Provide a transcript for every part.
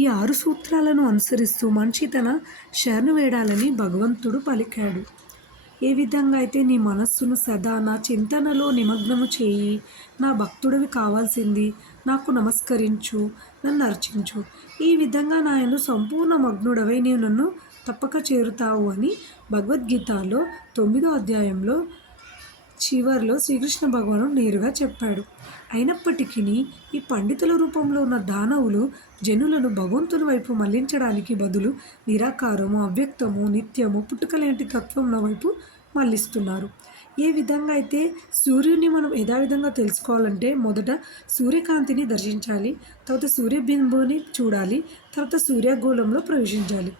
ఈ 6 సూత్రాలను అనుసరిస్తూ మనిషి తన శరణు వేడాలని భగవంతుడు పలికాడు. ఏ విధంగా అయితే నీ మనస్సును సదా నా చింతనలో నిమగ్నము చేయి, నా భక్తుడివి కావాల్సింది, నాకు నమస్కరించు, నన్ను అర్చించు. ఈ విధంగా నా యందు సంపూర్ణ మగ్నుడవై నీవు నన్ను తప్పక చేరుతావు అని భగవద్గీతలో 9వ అధ్యాయంలో చివర్లో శ్రీకృష్ణ భగవానుడు నేరుగా చెప్పాడు. అయినప్పటికీ ఈ పండితుల రూపంలో ఉన్న దానవులు జనులను భగవంతుని వైపు మళ్లించడానికి బదులు నిరాకారము, అవ్యక్తము, నిత్యము, పుట్టుకలేంటి తత్వంల వైపు మళ్లిస్తున్నారు. ఏ విధంగా అయితే సూర్యుడిని మనం యథావిధంగా తెలుసుకోవాలంటే మొదట సూర్యకాంతిని దర్శించాలి, తర్వాత సూర్యబింబుని చూడాలి, తర్వాత సూర్యగోళంలో ప్రవేశించాలి.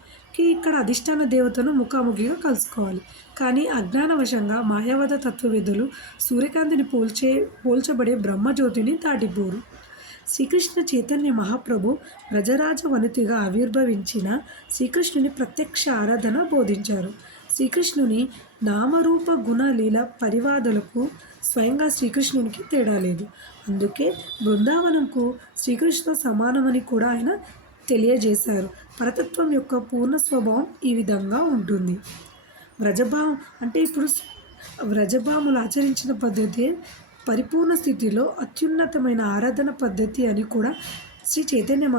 ఇక్కడ అధిష్టాన దేవతను ముఖాముఖిగా కలుసుకోవాలి. కానీ అజ్ఞానవశంగా మాయావాద తత్వవేత్తలు సూర్యకాంతిని పోల్చబడే బ్రహ్మజ్యోతిని దాటిపోరు. శ్రీకృష్ణ చైతన్య మహాప్రభు వ్రజరాజ వనితిగా ఆవిర్భవించిన శ్రీకృష్ణుని ప్రత్యక్ష ఆరాధన బోధించారు. శ్రీకృష్ణుని నామరూప గుణ లీల పరివాదులకు స్వయంగా శ్రీకృష్ణునికి తేడా లేదు. అందుకే బృందావనంకు శ్రీకృష్ణ సమానమని కూడా ఆయన తెలియజేశారు. పరతత్వం యొక్క పూర్ణ స్వభావం ఈ విధంగా ఉంటుంది. వ్రజభావం అంటే ఇప్పుడు వ్రజభాములు ఆచరించిన పద్ధతి పరిపూర్ణ స్థితిలో అత్యున్నతమైన ఆరాధన పద్ధతి అని కూడా శ్రీ చైతన్య